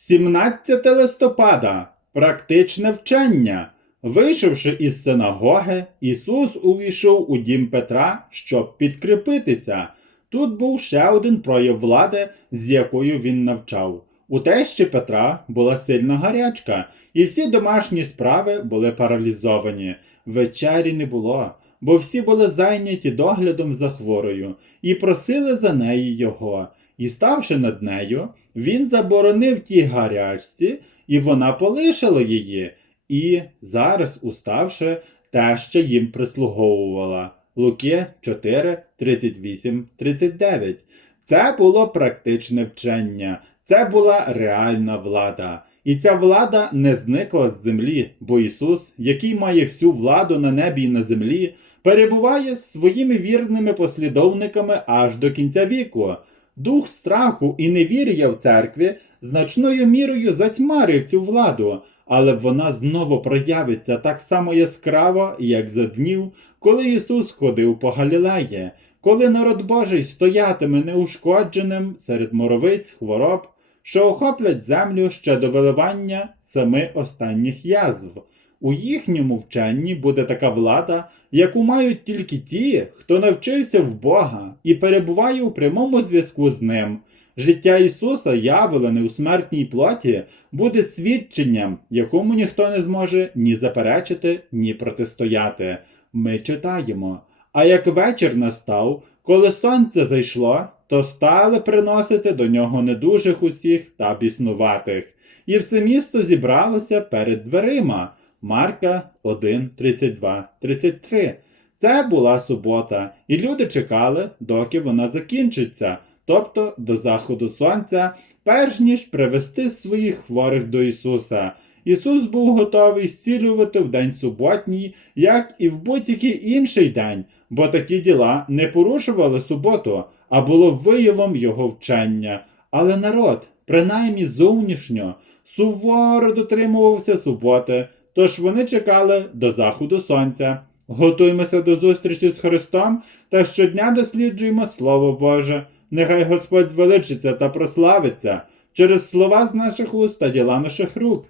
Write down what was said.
17 листопада. Практичне вчення. Вийшовши із синагоги, Ісус увійшов у дім Петра, щоб підкріпитися. Тут був ще один прояв влади, з якою він навчав. У тещі Петра була сильна гарячка, і всі домашні справи були паралізовані. Вечері не було, бо всі були зайняті доглядом за хворою і просили за неї його. І ставши над нею, він заборонив тій гарячці, і вона полишила її. І зараз, уставши, теща їм прислуговувала. Луки 4, 38, 39. Це було практичне вчення, це була реальна влада. І ця влада не зникла з землі, бо Ісус, який має всю владу на небі і на землі, перебуває з своїми вірними послідовниками аж до кінця віку. Дух страху і невір'я в церкві значною мірою затьмарив цю владу, але вона знову проявиться так само яскраво, як за днів, коли Ісус ходив по Галілеї, коли народ Божий стоятиме неушкодженим серед моровиць, хвороб, що охоплять землю ще до виливання семи останніх язв. У їхньому вченні буде така влада, яку мають тільки ті, хто навчився в Бога і перебуває у прямому зв'язку з ним. Життя Ісуса, явлене у смертній плоті, буде свідченням, якому ніхто не зможе ні заперечити, ні протистояти. Ми читаємо. А як вечір настав, коли сонце зайшло, то стали приносити до нього недужих усіх та біснуватих, і все місто зібралося перед дверима. Марка 1, 32, 33. Це була субота, і люди чекали, доки вона закінчиться, тобто до заходу сонця, перш ніж привести своїх хворих до Ісуса. Ісус був готовий зцілювати в день суботній, як і в будь-який інший день, бо такі діла не порушували суботу, а було виявом Його вчення. Але народ, принаймні зовнішньо, суворо дотримувався суботи, тож вони чекали до заходу сонця. Готуймося до зустрічі з Христом та щодня досліджуємо Слово Боже. Нехай Господь звеличиться та прославиться через слова з наших уст та діла наших рук.